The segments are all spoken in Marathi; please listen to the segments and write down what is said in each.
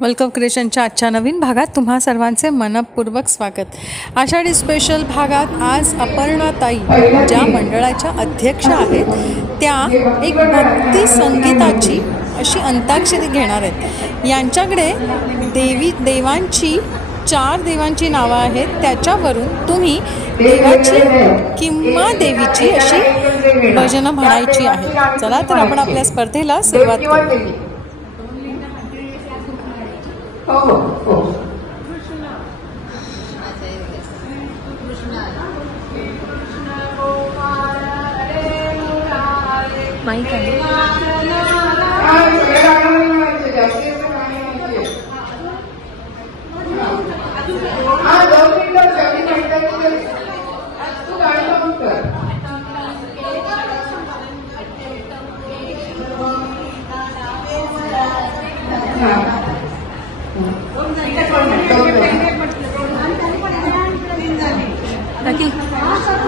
वेलकम क्रिएशनच्या आजच्या नवीन भागात तुम्हा सर्वांचे मनपूर्वक स्वागत। आषाढी स्पेशल भागात आज अपर्णाताई ज्या मंडळाच्या अध्यक्ष आहेत त्या एक भक्ती संगीताची अशी अंताक्षरी घेणार आहेत। यांच्याकडे देवांची 4 देवांची नावं आहेत, त्याच्यावरून तुम्ही देवाची किंवा देवीची अशी भजनं म्हणायची आहेत। चला तर आपण आपल्या स्पर्धेला सुरुवात करू।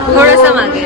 थोड़ा मागे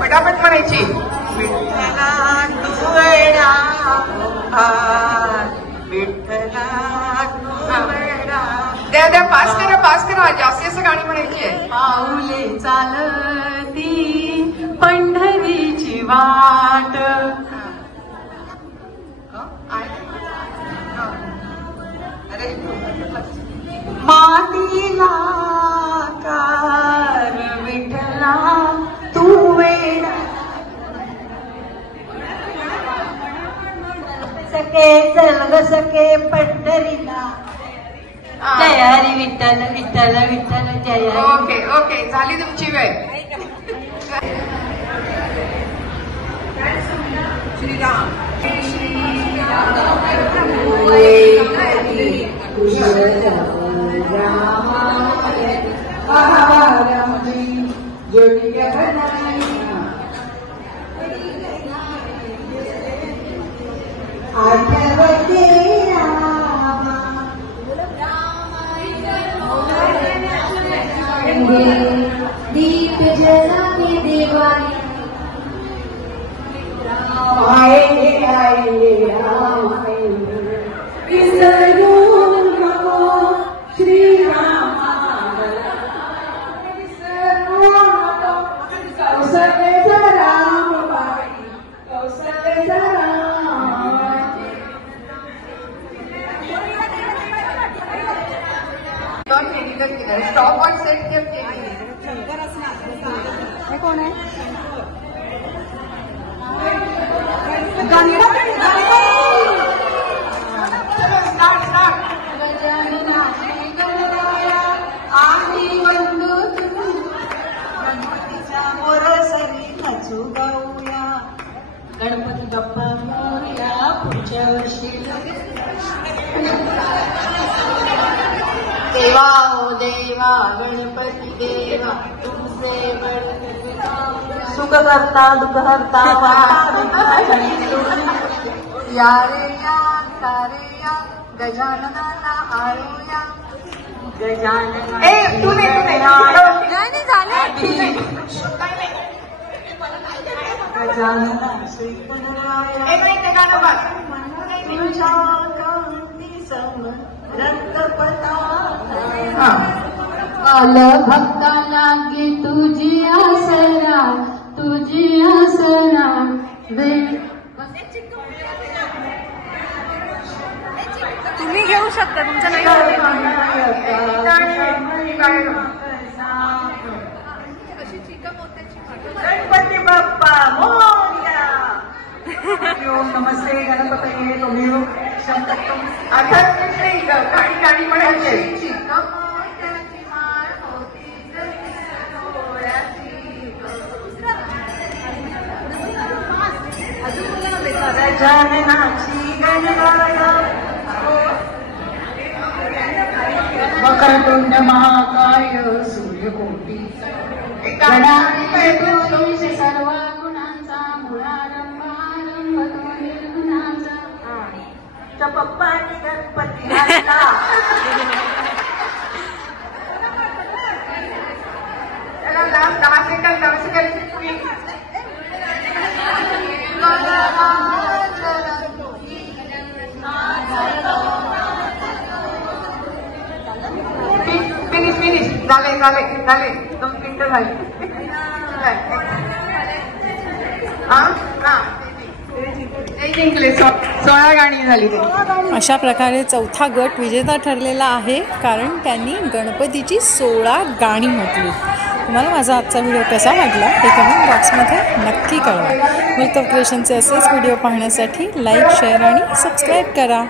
पटापट म्हणायची। विठ्ठला तू वेडा विठ्ठला तू वेडा। द्या पास करा जास्ती असं गाणी म्हणायची आहे। पाऊले चालती पंढरीची वाट अरे मातीला कार विठ्ठला तू वेडा। सखे चल ग सखे पंढरीला जय हरी विठ्ठल विठ्ठल विठ्ठल जय हरी। ओके झाली तुमची वेळ। श्रीराम दीप जला के देवानी स्टॉप ऑन सेट केली. हे कोण आहे? आम्ही बंधू गणपतीच्या मोरसरी नाचू गाऊया. गणपती बाप्पा मोरया पुढच्या वर्षी. देवा हो देवा गणपती देवा तुमचे गणपती सुख करता दुःख हरता या रे या तारे या गजाननाला आळूया. गजानन ए तू नाही नाही झाले. गजानना श्रीपदराया एक गाणं बघ. तुझ्या कांती सम रक्तपता आल भक्ता लागे तुझी आसरा तुम्ही घेऊ शकता, तुमचं नाही गणपती बाप्पा मोरया. ओम नमस्ते गणपतये तुम्ही आता गाणी गाणी म्हणायची. गजाननाची गणगाया वक्रतुंड महाकाय सूर्यकोटी गणाधिपती सर्व गुणांचा मूळारंभ आरंभ तो निर्गुणांचा. त्या पप्पानी गणपती आणला. त्याला 10 सेकंद पुढे. फिनिश झाले 2 मिनिटं झाली. जिंकले 16 गाणी झाली. अशा प्रकारे चौथा गट विजेता ठरलेला आहे, कारण त्यांनी गणपतीची 16 गाणी म्हटली. तुम्हाला माझा आजचा व्हिडिओ कसा वाटला हे कमेंट बॉक्समध्ये नक्की कळवा. मिल्क ऑफ क्रिएशनचे असेच व्हिडिओ पाहण्यासाठी लाईक, शेअर आणि सबस्क्राईब करा.